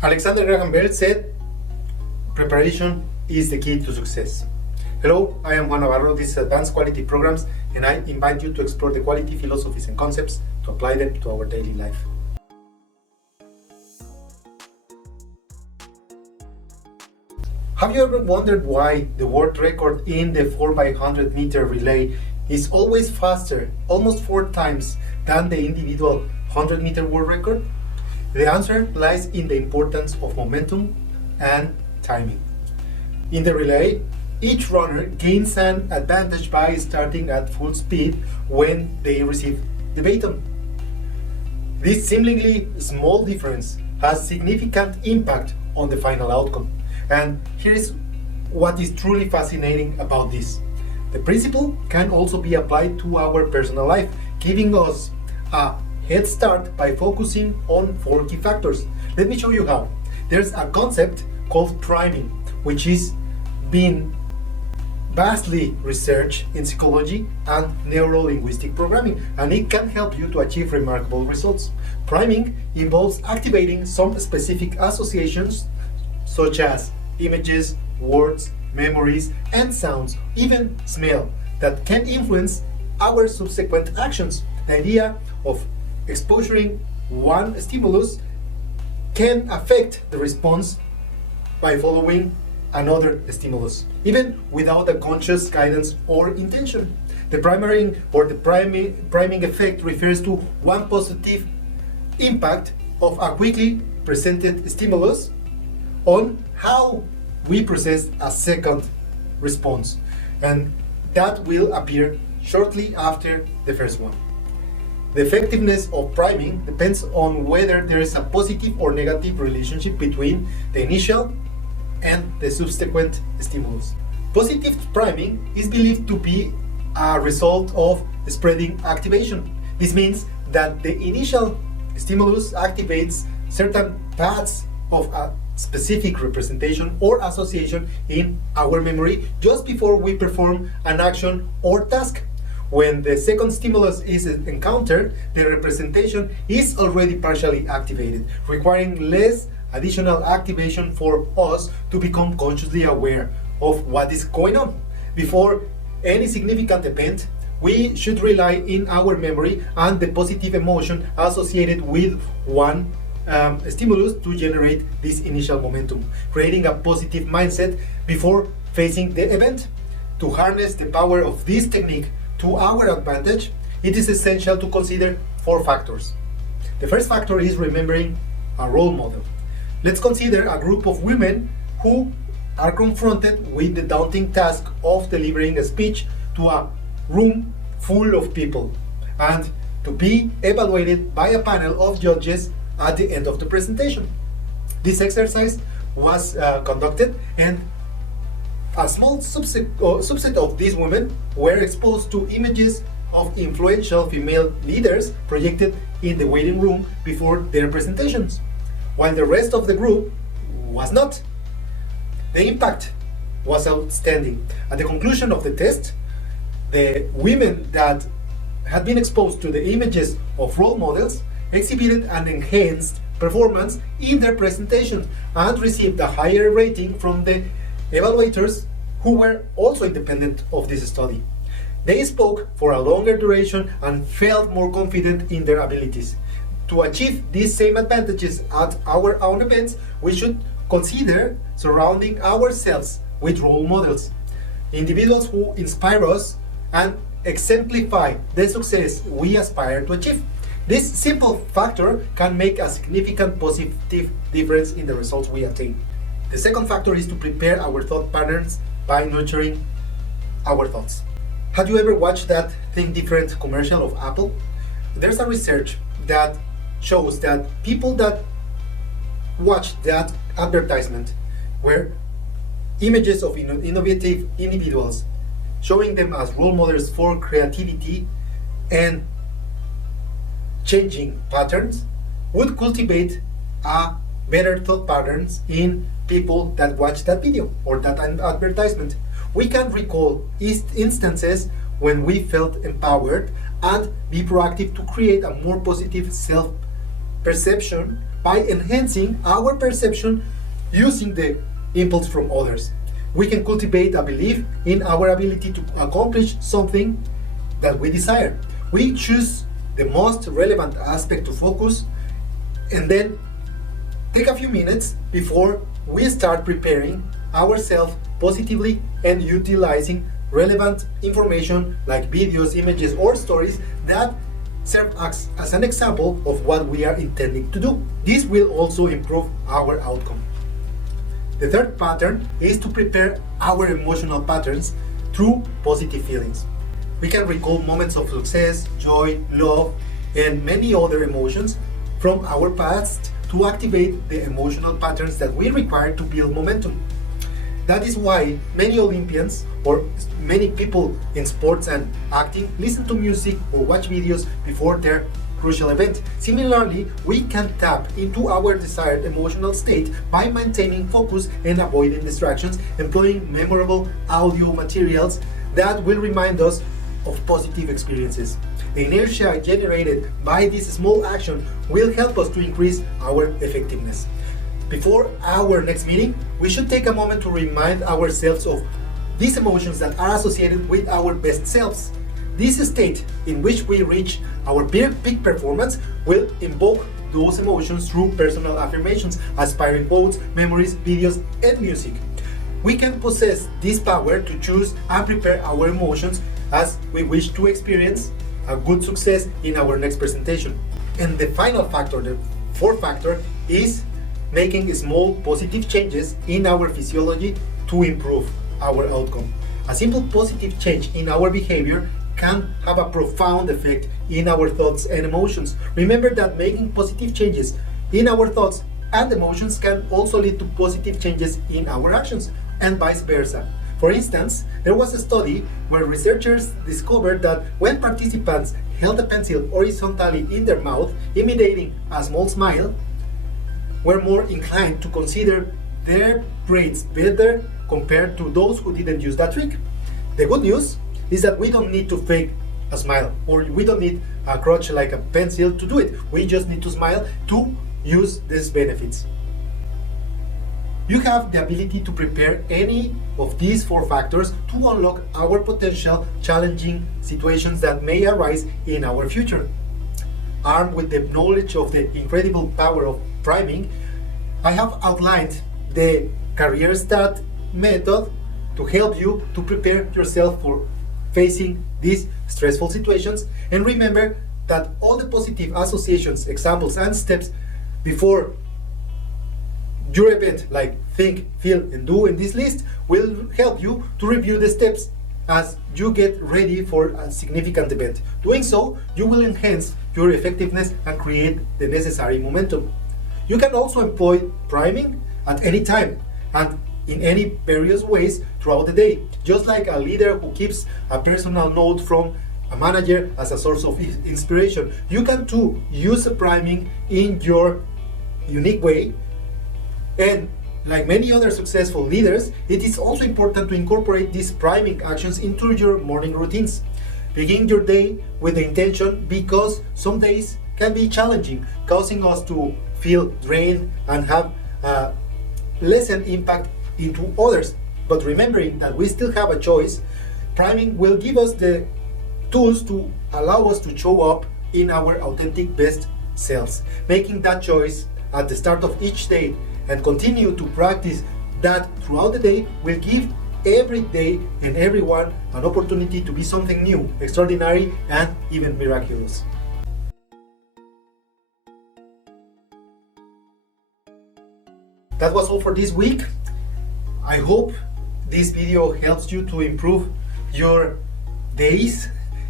Alexander Graham Bell said, "Preparation is the key to success." Hello, I am Juan Navarro. This is Advanced Quality Programs, and I invite you to explore the quality philosophies and concepts to apply them to our daily life. Have you ever wondered why the world record in the 4x100 meter relay is always faster, almost 4 times, than the individual 100 meter world record? The answer lies in the importance of momentum and timing. In the relay, each runner gains an advantage by starting at full speed when they receive the baton. This seemingly small difference has significant impact on the final outcome. And here is what is truly fascinating about this. The principle can also be applied to our personal life, giving us a head start by focusing on 4 key factors. Let me show you how. There's a concept called priming, which is being vastly researched in psychology and neuro-linguistic programming, and it can help you to achieve remarkable results. Priming involves activating some specific associations, such as images, words, memories, and sounds, even smell, that can influence our subsequent actions. The idea of exposuring one stimulus can affect the response by following another stimulus, even without a conscious guidance or intention. The priming effect refers to one positive impact of a quickly presented stimulus on how we process a second response, and that will appear shortly after the first one. The effectiveness of priming depends on whether there is a positive or negative relationship between the initial and the subsequent stimulus. Positive priming is believed to be a result of spreading activation. This means that the initial stimulus activates certain paths of a specific representation or association in our memory just before we perform an action or task. When the second stimulus is encountered, the representation is already partially activated, requiring less additional activation for us to become consciously aware of what is going on. Before any significant event, we should rely in our memory and the positive emotion associated with one stimulus to generate this initial momentum, creating a positive mindset before facing the event. To harness the power of this technique to our advantage, it is essential to consider 4 factors. The first factor is remembering a role model. Let's consider a group of women who are confronted with the daunting task of delivering a speech to a room full of people and to be evaluated by a panel of judges at the end of the presentation. This exercise was conducted, and a small subset of these women were exposed to images of influential female leaders projected in the waiting room before their presentations, while the rest of the group was not. The impact was outstanding. At the conclusion of the test, the women that had been exposed to the images of role models exhibited an enhanced performance in their presentations and received a higher rating from the evaluators, who were also independent of this study. They spoke for a longer duration and felt more confident in their abilities. To achieve these same advantages at our own events, we should consider surrounding ourselves with role models, individuals who inspire us and exemplify the success we aspire to achieve. This simple factor can make a significant positive difference in the results we attain. The second factor is to prepare our thought patterns by nurturing our thoughts. Have you ever watched that Think Different commercial of Apple? There's a research that shows that people that watched that advertisement were images of innovative individuals, showing them as role models for creativity and changing patterns, would cultivate a better thought patterns in people that watch that video or that advertisement. We can recall instances when we felt empowered and be proactive to create a more positive self-perception by enhancing our perception using the impulse from others. We can cultivate a belief in our ability to accomplish something that we desire. We choose the most relevant aspect to focus and then take a few minutes before we start preparing ourselves positively and utilizing relevant information like videos, images, or stories that serve as an example of what we are intending to do. This will also improve our outcome. The third pattern is to prepare our emotional patterns through positive feelings. We can recall moments of success, joy, love, and many other emotions from our past to activate the emotional patterns that we require to build momentum. That is why many Olympians or many people in sports and acting listen to music or watch videos before their crucial event. Similarly, we can tap into our desired emotional state by maintaining focus and avoiding distractions, employing memorable audio materials that will remind us of positive experiences. The inertia generated by this small action will help us to increase our effectiveness. Before our next meeting, we should take a moment to remind ourselves of these emotions that are associated with our best selves. This state in which we reach our peak performance will invoke those emotions through personal affirmations, aspiring quotes, memories, videos, and music. We can possess this power to choose and prepare our emotions as we wish to experience a good success in our next presentation. And the final factor, the fourth factor, is making small positive changes in our physiology to improve our outcome. A simple positive change in our behavior can have a profound effect in our thoughts and emotions. Remember that making positive changes in our thoughts and emotions can also lead to positive changes in our actions, and vice versa. For instance, there was a study where researchers discovered that when participants held a pencil horizontally in their mouth, imitating a small smile, were more inclined to consider their grades better compared to those who didn't use that trick. The good news is that we don't need to fake a smile, or we don't need a crutch like a pencil to do it. We just need to smile to use these benefits. You have the ability to prepare any of these four factors to unlock our potential challenging situations that may arise in our future. Armed with the knowledge of the incredible power of priming, I have outlined the career start method to help you to prepare yourself for facing these stressful situations. And remember that all the positive associations, examples, and steps before your event, like think, feel, and do in this list, will help you to review the steps as you get ready for a significant event. Doing so, you will enhance your effectiveness and create the necessary momentum. You can also employ priming at any time and in any various ways throughout the day, just like a leader who keeps a personal note from a manager as a source of inspiration. You can too use the priming in your unique way. And like many other successful leaders, it is also important to incorporate these priming actions into your morning routines. Begin your day with the intention, because some days can be challenging, causing us to feel drained and have a lessened impact into others. But remembering that we still have a choice, priming will give us the tools to allow us to show up in our authentic best selves. Making that choice at the start of each day and continue to practice that throughout the day will give every day and everyone an opportunity to be something new, extraordinary, and even miraculous. That was all for this week. I hope this video helps you to improve your days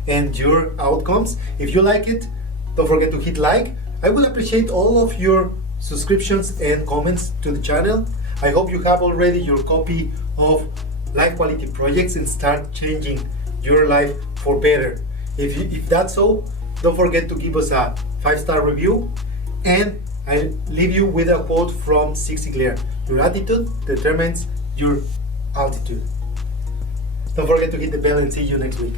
and your outcomes. If you like it, don't forget to hit like. I will appreciate all of your subscriptions and comments to the channel. I hope you have already your copy of Life Quality Projects and start changing your life for better. If that's so, don't forget to give us a 5-star review, and I'll leave you with a quote from Zig Ziglar: your attitude determines your altitude. Don't forget to hit the bell, and see you next week.